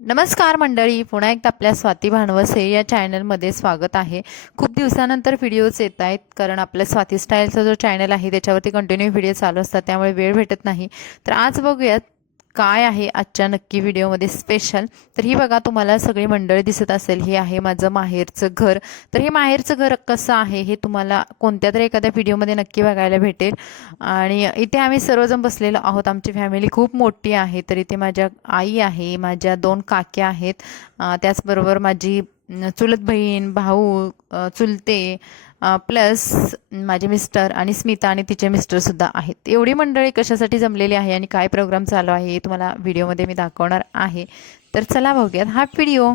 नमस्कार मंडळी, पुन्हा एकदा आपल्या स्वाती भानवसे या चॅनलमध्ये स्वागत आहे। खूप दिवसानंतर व्हिडिओज येत आहेत, कारण आपल्या स्वाती स्टाईलचा जो चॅनल आहे त्याच्यावरती कंटिन्यू व्हिडिओ चालू असतात, त्यामुळे वेळ भेटत नाही। तर आज बघूयात काय आहे आजच्या नक्की व्हिडिओमध्ये स्पेशल। तर ही बघा, तुम्हाला सगळी मंडळी दिसत असेल, हे आहे माझं माहेरचं घर। तर हे माहेरचं घर कसं आहे हे तुम्हाला कोणत्या तरी एखाद्या व्हिडिओमध्ये नक्की बघायला भेटेल। आणि इथे आम्ही सर्वजण बसलेलो आहोत, आमची फॅमिली खूप मोठी आहे। तर इथे माझ्या आई आहे, माझ्या 2 काक्या आहेत, त्याचबरोबर माझी चुलत बहीण, भाऊ, चुलते, प्लस माझे मिस्टर आणि स्मिता आणि तिचे मिस्टर सुद्धा आहेत। एवढी मंडळी कशासाठी जमलेली आहे आणि काय प्रोग्राम चालू आहे हे तुम्हाला व्हिडिओमध्ये मी दाखवणार आहे। तर चला बघूयात हा व्हिडिओ।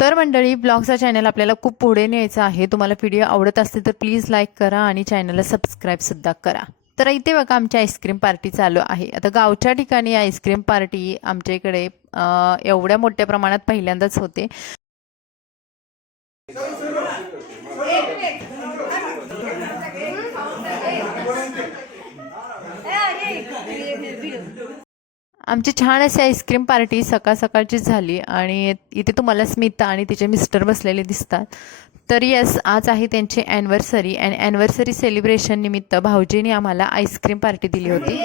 तर मंडळी, ब्लॉगचा चॅनल आपल्याला खूप पुढे न्यायचा आहे। तुम्हाला व्हिडिओ आवडत असतील तर प्लीज लाईक करा आणि चॅनलला सबस्क्राईब सुद्धा करा। तर इथे बघा, आमची आईस्क्रीम पार्टी चालू आहे। आता गावच्या ठिकाणी आईस्क्रीम पार्टी आमच्या इकडे एवढ्या मोठ्या प्रमाणात पहिल्यांदाच होते। आमची छान अशी आईस्क्रीम पार्टी सकाळ सकाळची झाली आणि इथे तुम्हाला स्मिता आणि तिचे मिस्टर बसलेले दिसतात। तर येस, आज आहे त्यांची ॲनिव्हर्सरी आणि ॲनिव्हर्सरी सेलिब्रेशन निमित्त भाऊजींनी आम्हाला आईस्क्रीम पार्टी दिली होती।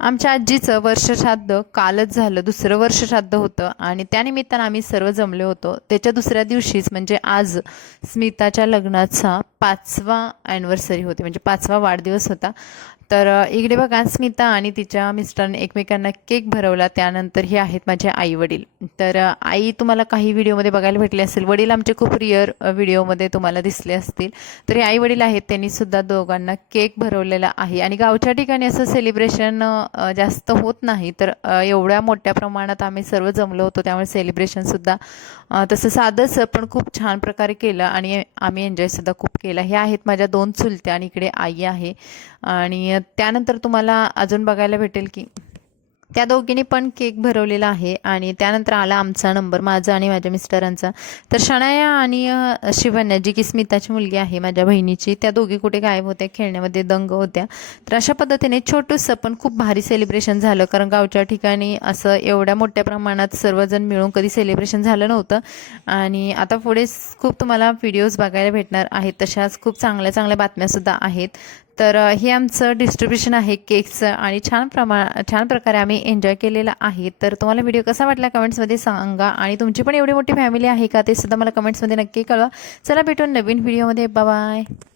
आमच्या आजीचं वर्षश्राद्ध कालच झालं, दुसरं वर्षश्राद्ध होतं आणि त्यानिमित्तानं आम्ही सर्व जमले होतो। त्याच्या दुसऱ्या दिवशीच म्हणजे आज स्मिताच्या लग्नाचा 5वा ॲनिव्हर्सरी होती, म्हणजे 5वा वाढदिवस होता। तर इकडे बघा, स्मिता आणि तिच्या मिस्टरने एकमेकांना केक भरवला। त्यानंतर हे आहेत माझे आई वडील। तर आई तुम्हाला काही व्हिडिओमध्ये बघायला भेटले असेल, वडील आमचे खूप रिअर व्हिडिओमध्ये तुम्हाला दिसले असतील। तर हे आई वडील आहेत, त्यांनी सुद्धा दोघांना केक भरवलेला आहे। आणि गावच्या ठिकाणी असं सेलिब्रेशन जास्त होत नाही, तर एवढ्या मोठ्या प्रमाणात आम्ही सर्व जमलो होतो, त्यामुळे सेलिब्रेशनसुद्धा तसं साधंच पण खूप छान प्रकारे केलं आणि आम्ही एन्जॉयसुद्धा खूप केला। हे आहेत माझ्या 2 चुलत्या आणि इकडे आई आहे। आणि त्यानंतर तुम्हाला अजून बघायला भेटेल की त्या दोघींनी पण केक भरवलेला आहे। आणि त्यानंतर आला आमचा नंबर, माझा आणि माझ्या मिस्टरांचा। तर शनाया आणि शिवन्या, जी की स्मिताची मुलगी आहे माझ्या बहिणीची, त्या दोघी कुठे गायब होत्या, खेळण्यामध्ये दंग होत्या। तर अशा पद्धतीने छोटंसं पण खूप भारी सेलिब्रेशन झालं, कारण गावच्या ठिकाणी असं एवढ्या मोठ्या प्रमाणात सर्वजण मिळून कधी सेलिब्रेशन झालं नव्हतं। आणि आता पुढे खूप तुम्हाला व्हिडिओज बघायला भेटणार आहेत, तशाच खूप चांगल्या चांगल्या बातम्यासुद्धा आहेत। तर हे आमचं डिस्ट्रीब्युशन आहे केकचं आणि छान प्रकारे आम्ही एन्जॉय केलेला आहे। तर तुम्हाला व्हिडिओ कसा वाटला कमेंट्समध्ये सांगा आणि तुमची पण एवढी मोठी फॅमिली आहे का ते सुद्धा मला कमेंट्समध्ये नक्की कळवा। चला भेटून नवीन व्हिडिओमध्ये, बाय बाय।